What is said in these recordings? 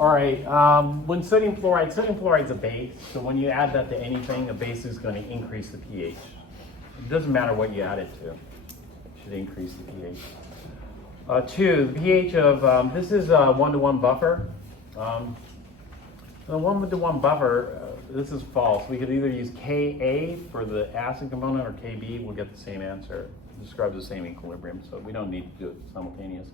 All right, when sodium fluoride's a base, so when you add that to anything, a base is going to increase the pH. It doesn't matter what you add it to, it should increase the pH. Two, the pH of, this is a 1-to-1 buffer. The 1-to-1 buffer, this is false. We could either use Ka for the acid component or Kb, we'll get the same answer. It describes the same equilibrium, so we don't need to do it simultaneous.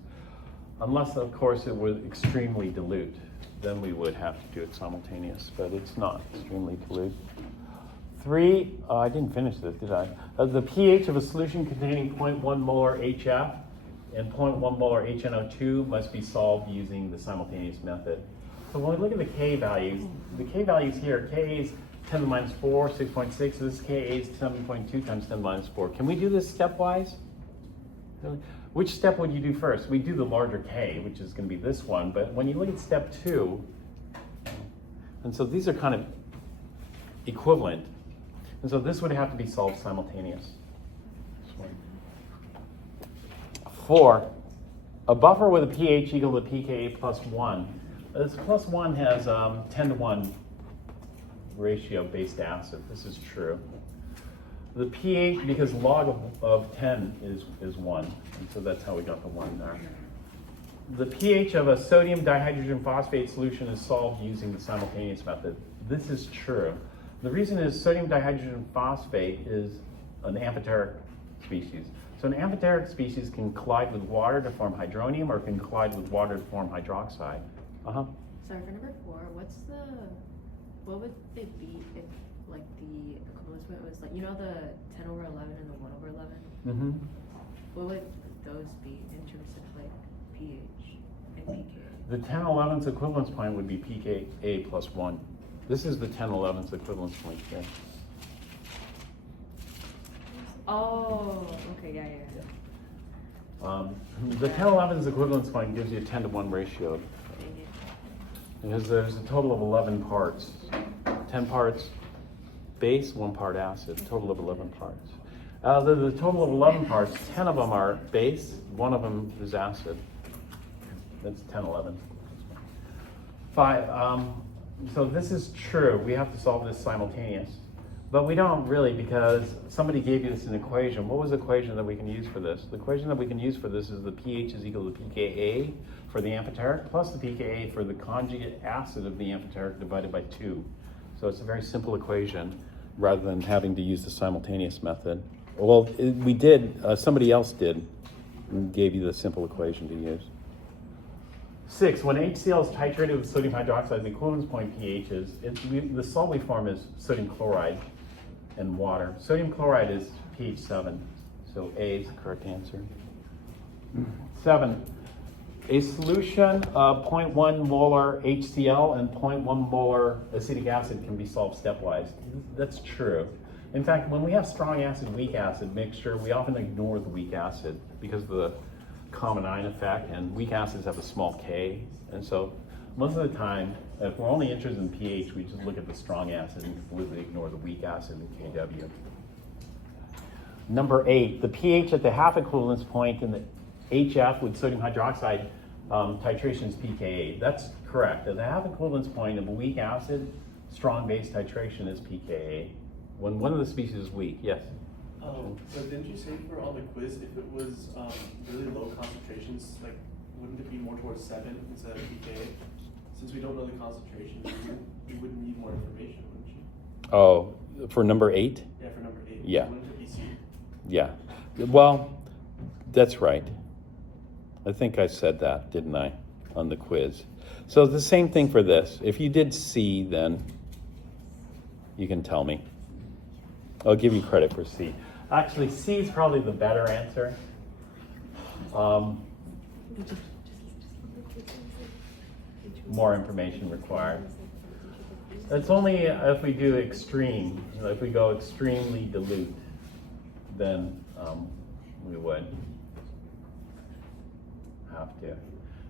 Unless, of course, it was extremely dilute, then we would have to do it simultaneous, but it's not extremely dilute. Three, I didn't finish this, did I? The pH of a solution containing 0.1 molar HF and 0.1 molar HNO2 must be solved using the simultaneous method. So when we look at the K values here, Ka is 10 to the minus 4, 6.6, so this Ka is 7.2 times 10 to the minus 4. Can we do this stepwise? Which step would you do first? We do the larger K, which is going to be this one, but when you look at step 2, and so these are kind of equivalent, and so this would have to be solved simultaneous. 4, a buffer with a pH equal to pKa plus 1. This plus 1 has 10 to 1 ratio base to acid. This is true. The pH, because log of 10 is 1, and so that's how we got the 1 there. The pH of a sodium dihydrogen phosphate solution is solved using the simultaneous method. This is true. The reason is sodium dihydrogen phosphate is an amphoteric species. So an amphoteric species can collide with water to form hydronium or can collide with water to form hydroxide. Sorry, for number 4, what would they be if like the equivalence was like, you know, the 10 over 11 and the 1 over 11? Mm-hmm. What would those be in terms of like pH and pKa? The 10/11ths equivalence point would be pKa plus 1. This is the 10/11ths equivalence point here. Oh, okay, yeah. The 10/11ths equivalence point gives you a 10 to 1 ratio. Because there's a total of 11 parts. 10 parts base, 1 part acid, total of 11 parts. The total of 11 parts, 10 of them are base, 1 of them is acid. That's 10/11. 5, so this is true. We have to solve this simultaneous. But we don't really, because somebody gave you this in an equation. What was the equation that we can use for this? The equation that we can use for this is the pH is equal to pKa for the amphoteric plus the pKa for the conjugate acid of the amphoteric divided by 2. So it's a very simple equation rather than having to use the simultaneous method. Well, we did, somebody else did, and gave you the simple equation to use. 6, when HCl is titrated with sodium hydroxide, the equivalence point pH is, the salt we form is sodium chloride and water. Sodium chloride is pH 7, so A is the correct answer. 7, a solution of 0.1 molar HCl and 0.1 molar acetic acid can be solved stepwise. That's true. In fact, when we have strong acid, weak acid mixture, we often ignore the weak acid because of the common ion effect, and weak acids have a small K, and so most of the time, if we're only interested in pH, we just look at the strong acid and completely ignore the weak acid in Kw. Number 8, the pH at the half equivalence point in the HF with sodium hydroxide titration is pKa. That's correct. At the half equivalence point of a weak acid, strong base titration is pKa. When one of the species is weak, yes? So didn't you say for on the quiz, if it was really low concentrations, like wouldn't it be more towards 7 instead of pKa? Since we don't know the concentration, you wouldn't need more information, wouldn't you? Oh, for number 8? Yeah, for number 8. Yeah. Wouldn't it be C? Yeah. Well, that's right. I think I said that, didn't I, on the quiz? So the same thing for this. If you did C, then you can tell me. I'll give you credit for C. Actually, C is probably the better answer. More information required. It's only if we do extreme, if we go extremely dilute, then we would have to.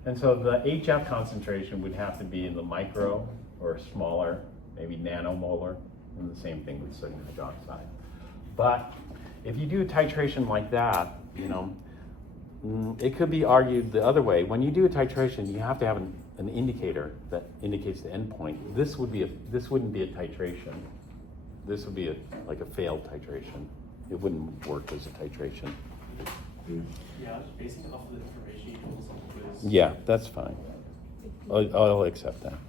And so the HF concentration would have to be in the micro or smaller, maybe nanomolar, and the same thing with sodium hydroxide. But if you do a titration like that, you know, it could be argued the other way. When you do a titration, you have to have an indicator that indicates the endpoint. This wouldn't be a titration. This would be like a failed titration. It wouldn't work as a titration. Yeah, just basing it off of the information you told us on the quiz. Yeah, that's fine. I'll accept that.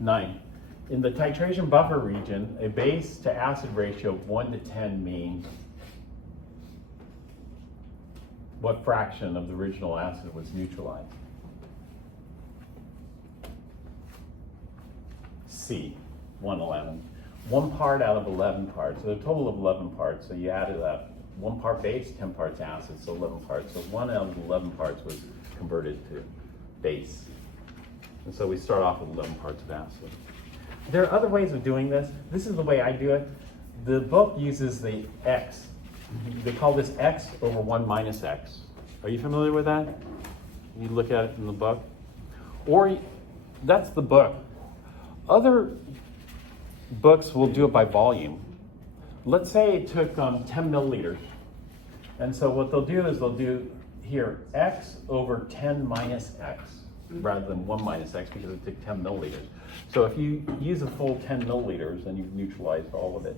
9. In the titration buffer region, a base to acid ratio of 1 to 10 means what fraction of the original acid was neutralized? C, 111. 1 part out of 11 parts, so a total of 11 parts, so you added up 1 part base, 10 parts acid, so 11 parts. So 1 out of 11 parts was converted to base. And so we start off with 11 parts of acid. There are other ways of doing this. This is the way I do it. The book uses the X. They call this X over 1 minus X. Are you familiar with that? You look at it in the book. Or that's the book. Other books will do it by volume. Let's say it took 10 milliliters. And so what they'll do is they'll do here X over 10 minus X rather than 1 minus X because it took 10 milliliters. So if you use a full 10 milliliters, then you've neutralized all of it,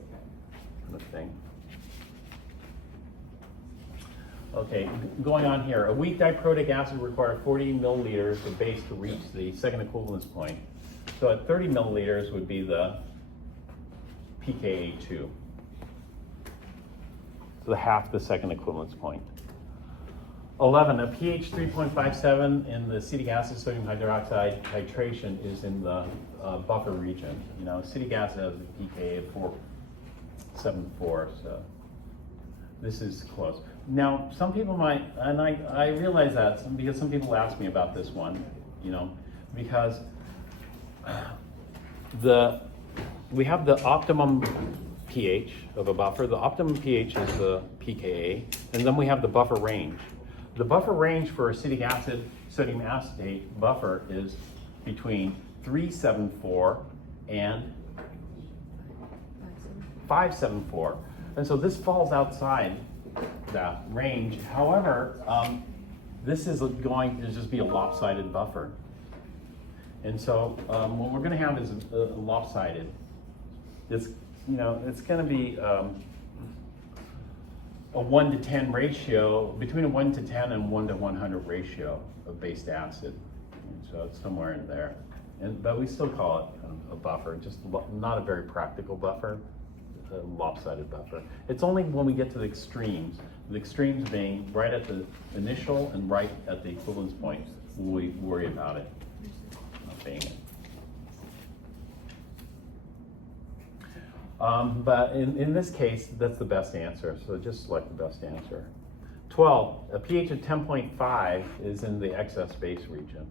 kind of thing. Okay, going on here. A weak diprotic acid requires 40 milliliters of base to reach the second equivalence point. So at 30 milliliters would be the pKa2. So half the second equivalence point. 11, a pH 3.57 in the acetic acid sodium hydroxide titration is in the buffer region. You know, acetic acid has a pKa of 4.74, so this is close. Now, some people might, and I realize that because some people ask me about this one, you know, because we have the optimum pH of a buffer. The optimum pH is the pKa, and then we have the buffer range. The buffer range for acetic acid sodium acetate buffer is between 374 and 574. And so this falls outside that range. However, this is going to just be a lopsided buffer. And so what we're going to have is a lopsided. It's, you know, it's going to be a 1 to 10 ratio, between a 1 to 10 and 1 to 100 ratio of base to acid. And so it's somewhere in there. But we still call it a buffer, just not a very practical buffer, a lopsided buffer. It's only when we get to the extremes being right at the initial and right at the equivalence point, will we worry about it not being it. But in this case, that's the best answer, so just select the best answer. 12, a pH of 10.5 is in the excess base region.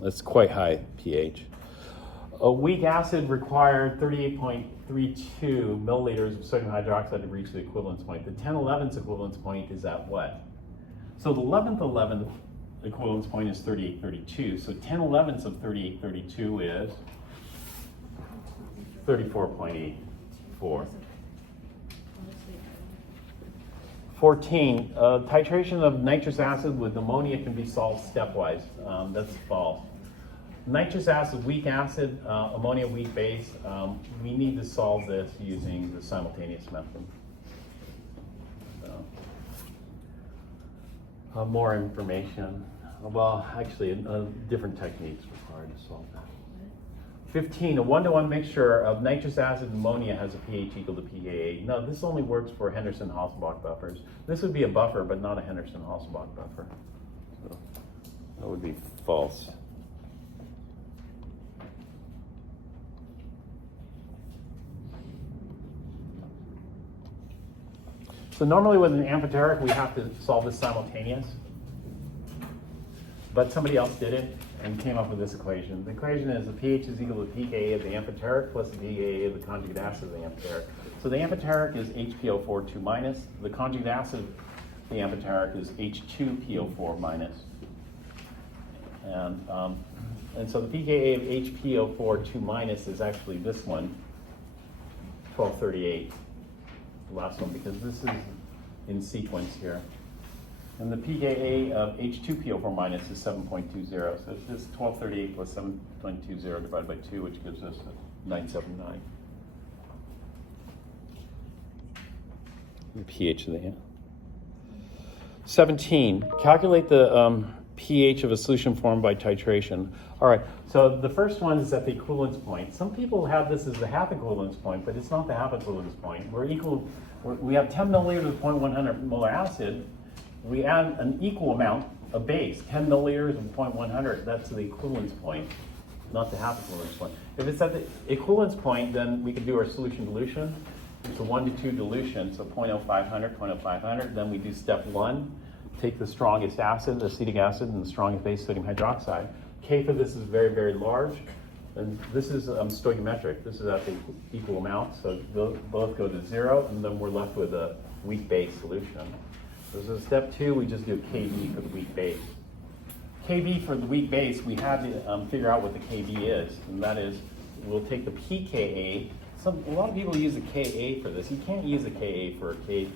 That's quite high pH. A weak acid required 38.32 milliliters of sodium hydroxide to reach the equivalence point. The 10/11 equivalence point is at what? So the 11th equivalence point is 38.32. So 10/11 of 38.32 is 34.84. 14, titration of nitrous acid with ammonia can be solved stepwise. That's false. Nitrous acid, weak acid, ammonia, weak base. We need to solve this using the simultaneous method. So, more information. Well, actually, different techniques required to solve that. 15, a 1-to-1 mixture of nitrous acid and ammonia has a pH equal to pKa. No, this only works for Henderson-Hasselbalch buffers. This would be a buffer, but not a Henderson-Hasselbalch buffer. So that would be false. So normally with an amphoteric, we have to solve this simultaneous. But somebody else did it and came up with this equation. The equation is the pH is equal to pKa of the amphoteric plus the pKa of the conjugate acid of the amphoteric. So the amphoteric is HPO4 2 minus. The conjugate acid of the amphoteric is H2PO4 minus. And so the pKa of HPO4 2 minus is actually this one, 1238. The last one, because this is in sequence here. And the pKa of H2PO4 minus is 7.20. So it's just 1238 plus 7.20 divided by 2, which gives us 979. The pH of the 17. Calculate the pH of a solution formed by titration. All right, so the first one is at the equivalence point. Some people have this as the half equivalence point, but it's not the half equivalence point. We have 10 milliliters of 0.100 molar acid. We add an equal amount of base, 10 milliliters of 0.100. That's the equivalence point, not the half equivalence point. If it's at the equivalence point, then we can do our solution dilution. It's a 1 to 2 dilution, so 0.0500, 0.0500. Then we do step 1, take the strongest acid, acetic acid, and the strongest base, sodium hydroxide. K for this is very, very large. And this is stoichiometric. This is at the equal amount, so they'll both go to 0, and then we're left with a weak base solution. So step 2, we just do Kb for the weak base. Kb for the weak base, we have to figure out what the Kb is, and that is, we'll take the pKa. A lot of people use the Ka for this. You can't use the Ka for a Kb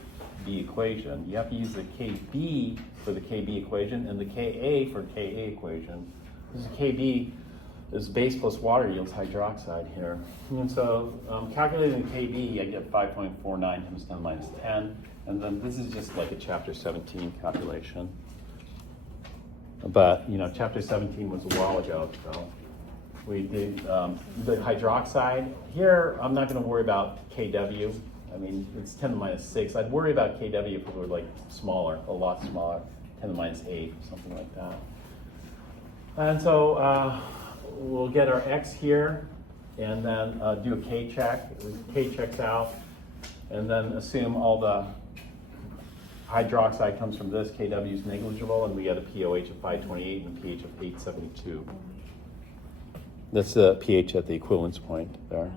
equation. You have to use the Kb for the Kb equation and the Ka for Ka equation. This is Kb is base plus water yields hydroxide here. And so calculating Kb, I get 5.49 times 10 minus 10. And then this is just like a chapter 17 calculation. But, chapter 17 was a while ago, so we did the hydroxide. Here, I'm not going to worry about Kw. I mean, it's 10 to the minus 6. I'd worry about Kw if it were like smaller, a lot smaller, 10 to the minus 8, something like that. And so we'll get our X here, and then do a K check. K checks out, and then assume all the hydroxide comes from this. Kw is negligible, and we get a pOH of 528 and a pH of 872. That's the pH at the equivalence point there.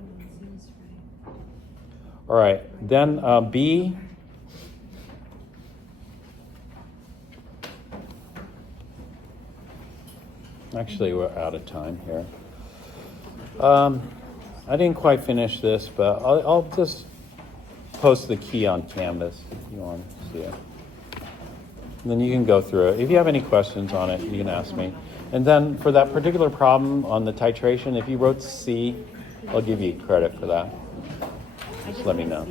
All right, then B. Actually, we're out of time here. I didn't quite finish this, but I'll just post the key on Canvas if you want to see it. And then you can go through it. If you have any questions on it, you can ask me. And then for that particular problem on the titration, if you wrote C, I'll give you credit for that. Just let me know.